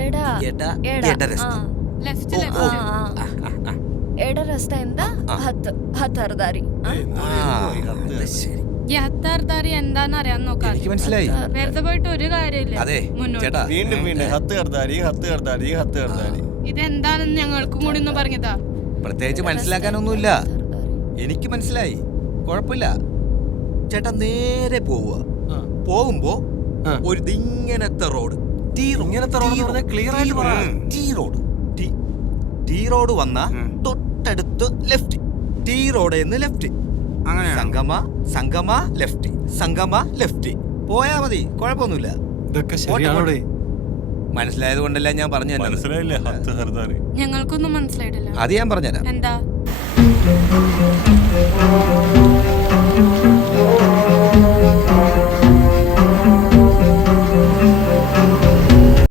ಎಡ ರಸ್ತೆ ಲೆಫ್ಟ್ ಎಡ ರಸ್ತೆಯಿಂದ 10 ದಾರಿ. ശരി ഈ ഹത്താർദാരി എന്താന്ന് അറിയാൻ നോക്കാം. എനിക്ക് മനസ്സിലായി. വെറുതെ പോയിട്ട് ഒരു കാര്യമില്ല. അതെ ചേട്ടാ വീണ്ടും ഹത്ത് കർദാരി. ഇതെന്താണെന്ന് ഞങ്ങൾക്കും കൂടി ഒന്ന് പറഞ്ഞതാ. പ്രത്യേകിച്ച് മനസ്സിലാക്കാനൊന്നുമില്ല, എനിക്ക് മനസ്സിലായി. കുഴപ്പമില്ല ചേട്ടാ, നേരെ പോവുക. പോകുമ്പോ ഒരു ഇങ്ങനത്തെ റോഡ്, ടീ റോഡ് വന്ന തൊട്ടടുത്ത് ലെഫ്റ്റ്, ടീ റോഡ് എന്ന് ലെഫ്റ്റ്, സംഗമ ലെഫ്റ്റ് പോയാ മതി, കുഴപ്പമൊന്നുമില്ല. മനസ്സിലായത് കൊണ്ടല്ല ഞാൻ പറഞ്ഞു. മനസ്സിലായില്ലേ? ഞങ്ങൾക്കൊന്നും മനസ്സിലായിട്ടില്ല. അത് ഞാൻ പറഞ്ഞുതരാം. എന്താ?